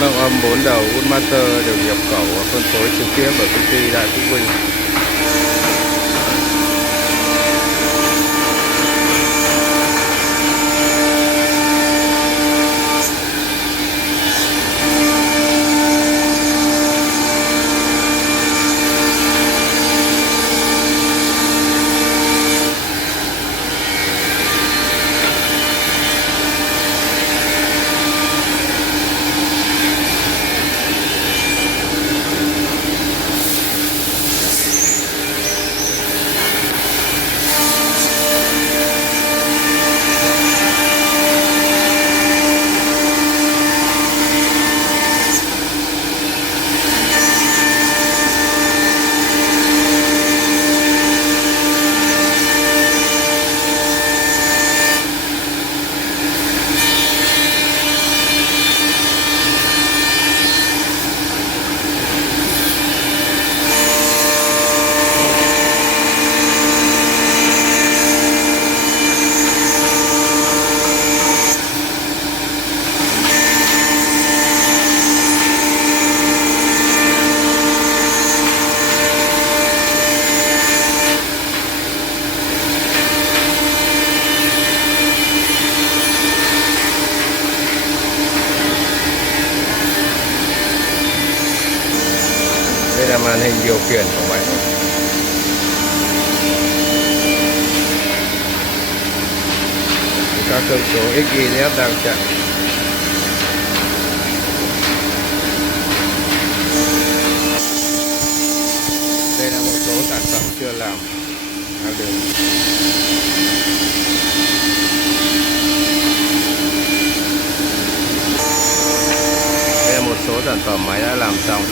mang âm 4 đầu Woodmaster được nhập khẩu và phân phối trực tiếp ở công ty tại Phúc, Vinh. Đây là màn hình điều khiển của máy. Các thông số X, Y, Z đang chạy. Đây là một số sản phẩm chưa làm. Đây là một số sản phẩm máy đã làm xong.